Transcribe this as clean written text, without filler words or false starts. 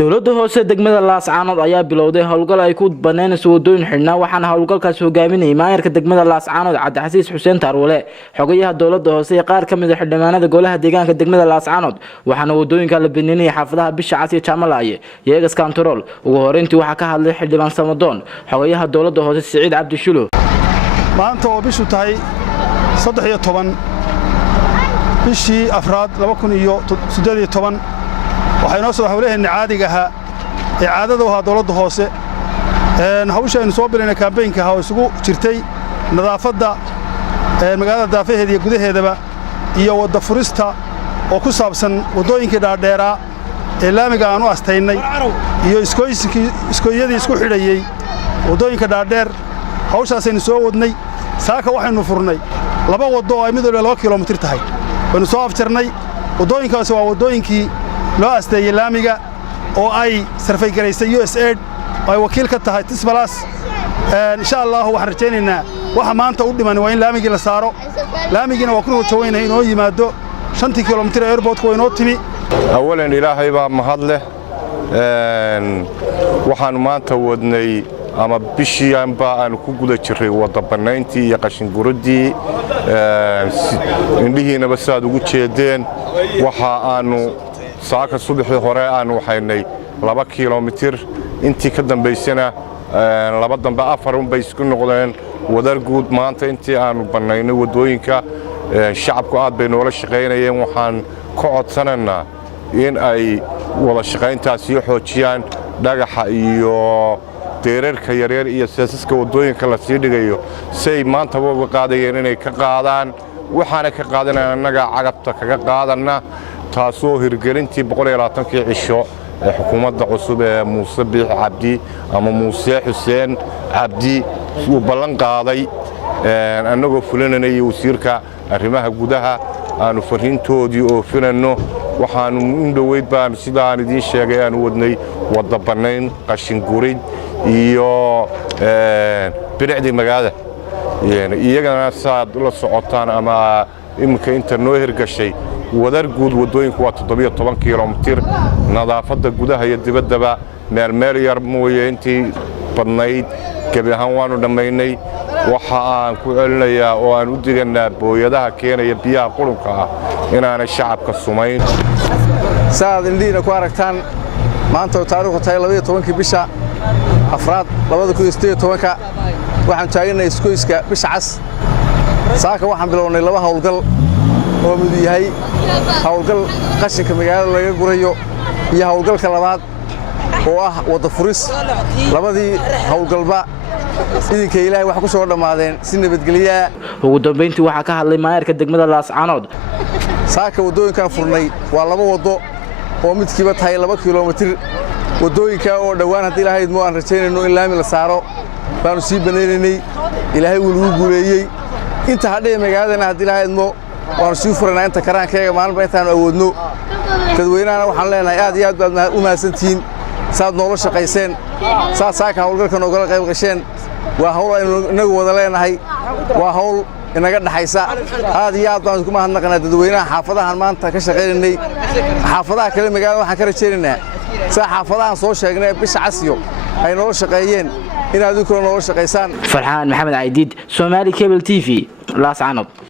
dowladda hoose degmada Laascaanood ayaa bilowday howlgal ay ku baneynayso wadooyin xidhnaa waxaana howlgalkaas hogaaminayay maayarka degmada Laascaanood Cabdixasiis Xuseen Tarwale xogayaha dowladda hoose ee qaar ka mid ah xildhibaanada golaha deegaanka degmada Laascaanood waxaana wadooyinka la baneynayay xaafadaha Bisha Cas iyo Jamalaaye iyaga Kantarool ugu horeyntii waxa ka hadlay xildhibaan Samadoon xogayaha dowladda hoose Siciid Cabdi Shulo maanta oo bishu tahay 13 bishii afraad 2018 waxaynu soo hawleeyeen caadiga ah ee caadada waxa dawladda hoose hawsha aynu soo bilaynay campaign-ka ha isugu jirtay nadaafadda magaalada daafaheeda iyo gudaheedaba iyo wada furista oo ku saabsan wadooyinka dhaadheera ee laamiga aanu astaynay iyo iskooyadii isku xidhayay wadooyinka dhaadheer hawshaas aynu soo wadnay saaka waxaynu furnay laba wado oo mid walba 2 kiiloomitir tahay waxaynu soo afjarnay wadooyinkaas waa wadooyinkii loo asteeyay laamiga oo ay sarfay gareysay USAID ay wakiil ka tahay Tisbalas insha Allah waxaan rajaynaynaa waxa maanta u dhiman waa in laamigi la saaro laamigina waa ku rajaynaynaa inuu yimaado 5 kiiloomitir airport-ku inoo timi awalan ilaahay baa mahad leh waxaan maanta wadnay ama bishiyanba aan ku guda jiray wada banayntii iyo qashin guradii indhihiinaba saad ugu jeedeen waxa aanu saaka subaxii hore aan waxaynay 2 kiiloomitir intii ka dambeysana laba dambe 4 bay isku noqdeen wadar guud maanta intii aanu banaynay wadooyinka shacabku aad bay noola shaqeynayeen waxaan ka codsanaynaa in ay wada shaqeyntaasi xoojiyaan dhagaxa iyo deerarka yaryar iyo siyaasadka wadooyinka la sii dhigayo say maanta uga qaadayeen inay ka qaadaan waxaana ka qaadanaa annaga cagabta kaga qaadana taasoo hirgelintii 120 cisho ee xukuumadda cusub ee Muuse Biix Cabdi ama Muuse Xuseen Cabdi uu ballan qaaday annagoo fulinayay wasiirka arrimaha gudaha aanu fariintoodii oo filanno waxaanu u dhaweyd baan sidaan idin sheegay aan wadnay wada banayn qashin gurid iyo bilicdi magaalada iyagana saad la socotaan ama imka inta noo hirgashay wadar guud wadooyinku waa 17 kiiloomitir nadaafadda gudaha iyo dibaddaba meel yar mooyee intii badnayd gabi ahaan waanu dhamaynay waxa aan ku celinayaa oo aan u diganaa booyadaha keenaya biyaha qulunka ah inaanay shacabka sumayn saad indhiina ku aragtaan maanta taariikhdu tahay 12 bisha afraad 2018 waxaan taageernay iskooyska Bisha Cas saaka waxaan bilownay 2 hawlgal oo mid yahay hawlgal qashinka magaalada laga gurayo iyo hawlgalka labaad oo ah wada furis labadii hawlgalba idinka Ilaahay wax ku soo dhamaadeen si nabadgeliya ugu dambeyntii waxa ka hadlay maayarka degmada Laascaanood saaka wadooyinka furnay waa 2 wado oo midkiiba tahay 2 kiiloomitir wadooyinka oo dhawaan hadii Ilaahay aan rajaynayno in laami la saaro baanu sii baneynay Ilaahay wuu ugu guuleeyay inta hadhay magaaladana hadii Ilaahay waanu sii furanaa inta karaankayga maalinba intaan awoodno dadweynaha waxaan leenahay aad iyo aad baad u mahadsantiin saad noola shaqayseen saaka hawlgalka nooga qayb qasheen waa hawl aynu inagu wada leenahay waa hawl inaga dhaxaysa aad iyo aad baan ku mahadnaqnaa dadweynaha xaafadahan maanta ka shaqeynay xaafadaha kale magaalada waxaan ka rajaynaynaa xaafadahan soo sheegnay Bisha Cas ay noola shaqeeyeen inaad u kala noola shaqaysaan Farxaan Maxamed Aidiid Somali Cable TV Laascaanood